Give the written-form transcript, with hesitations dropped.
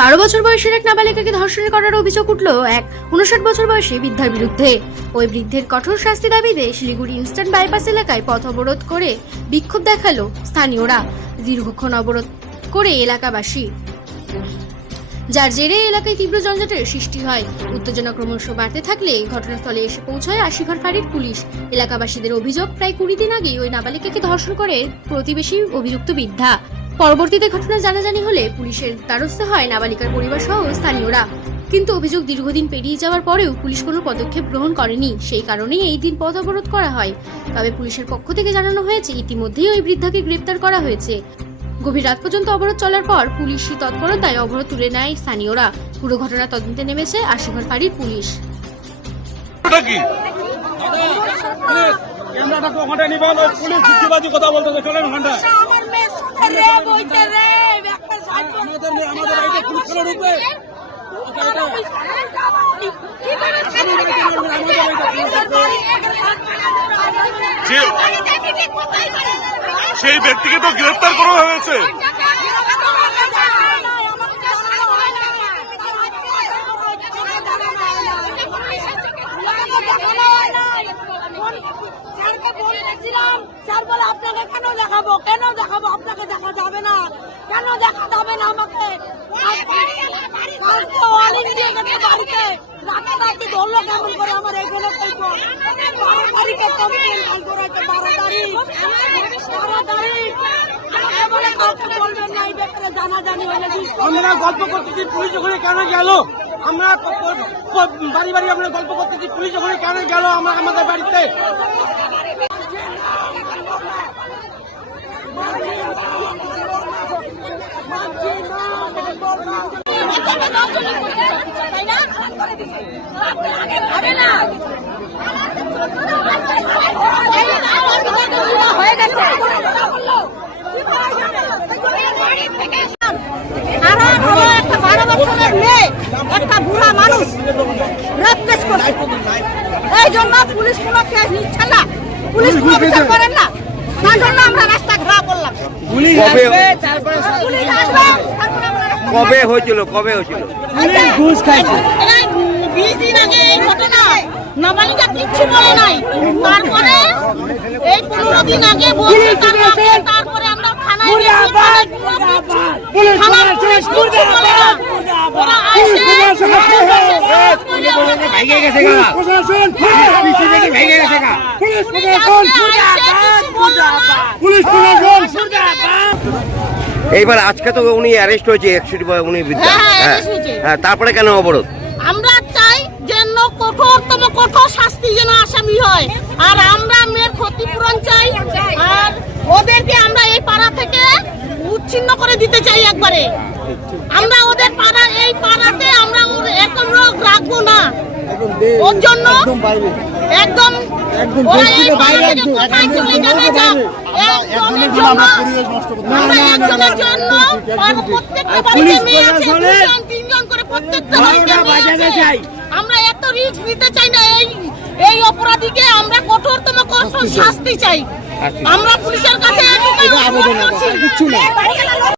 বারো বছর বয়সের এক নাবালিকাকে ধর্ষণ করার অভিযোগ উঠল এক 59 বছর বয়সী বৃদ্ধার বিরুদ্ধে। ওই বৃদ্ধের কঠোর শাস্তি দাবিতে শিলিগুড়ি ইনস্ট্যান্ট বাইপাস এলাকায় পথ অবরোধ করে বিক্ষোভ দেখালো স্থানীয়রা। দীর্ঘক্ষণ অবরোধ করে এলাকাবাসী, যার জেরে এলাকায় তীব্র যানজটের সৃষ্টি হয়। উত্তেজনা ক্রমশ বাড়তে থাকলে ঘটনাস্থলে এসে পৌঁছায় আশিঘর ফাঁড়ির পুলিশ। এলাকাবাসীদের অভিযোগ, প্রায় 20 দিন আগে ওই নাবালিকাকে ধর্ষণ করে প্রতিবেশী অভিযুক্ত বৃদ্ধা। পরবর্তীতে ঘটনা জানাজানি হলে পুলিশের দ্বারস্থ হয় নাবালিকার পরিবার সহ স্থানীয়রা। কিন্তু অভিযোগ দীর্ঘদিন পেরিয়ে যাওয়ার পরেও পুলিশ কোনো পদক্ষেপ গ্রহণ করেনি। সেই কারণেই এই দিন পথ অবরোধ করা হয়। তবে পুলিশের পক্ষ থেকে জানানো হয়েছে ইতিমধ্যেই ওই বৃদ্ধাকে গ্রেপ্তার করা হয়েছে। গভীর রাত পর্যন্ত অবরোধ চলার পর পুলিশি তৎপরতায় অবরোধ তুলে নেয় স্থানীয়রা। পুরো ঘটনা তদন্তে নেমেছে আশিঘর ফাঁড়ির পুলিশ। সেই ব্যক্তিকে তো গ্রেফতার করা হয়েছে। স্যার বলে আপনাকে কেন দেখাবো আপনাকে দেখা যাবে না, কেন দেখা যাবে না আমাকে। অল ইন্ডিয়া গেছে বাড়িতে, রাতারাতি ধরলো কেমন করে আমার এগুলো 12 তারিখে কমপ্লেন কল করেছে, 12 তারিখ আমাকে বলে কাউকে বলবেন না, এই ব্যাপারে জানাজানি হলে। আমরা গল্প করতেছি পুলিশ ওখানে কেন গেল, আমরা বাড়ি বাড়ি আমরা গল্প করতেছি পুলিশ ওখানে কেন গেল আমরা আমাদের বাড়িতে। একটা 12 বছরের মেয়ে, একটা বুড়া মানুষ রেপ কেস করছে। এই জন্য পুলিশ কোনো কেস নিচ্ছে না, পুলিশ কোনো বিচার করেন না, তার জন্য আমরা রাস্তা ঘেরাও করলাম। পুলিশ আসবে, তারপরে কবে হয়েছিল পুলিশ ঘুষ খাইছে। 20 দিন আগে এই ঘটনা, নাবালিকা কিচ্ছু বলে নাই। তারপরে এই 15 দিন আগে বলছে, তারপরে আমরা থানায় গেছি, থানার পুলিশ কিচ্ছু বলে না। ওরা আইসে ভেঙে গেছে গা, প্রশাসন পিছু থেকে ভেঙে গেছে গা, পুলিশ প্রশাসন। এইবার আজকে তো উনি অ্যারেস্ট হয়েছে, 61 উনি বৃদ্ধা। হ্যাঁ, তারপরে কেন অবরোধ? আমরা চাই যেন কঠোর শাস্তি যেন আসামি হয়, আর আমরা মেয়ের ক্ষতিপূরণ চাই, আর ওদেরকে আমরা এই পাড়া থেকে উচ্ছিন্ন করে দিতে চাই একবারে। আমরা ওদের পাড়া, এই পাড়াতে আমরা এরকম লোক রাখবো না। ওর জন্য একদম ওরা এই পাড়া থেকে কোথায় চলে যাবে, একজনের জন্য আমরা একজনের জন্য, আর প্রত্যেকটা বাড়িতে মেয়ে আছে 2-3 করে, প্রত্যেকটা বাড়িতে মেয়ে আছে। আমরা এত রিস্ক নিতে চাই না। এই অপরাধীকে আমরা কঠোর শাস্তি চাই। আমরা পুলিশের কাছে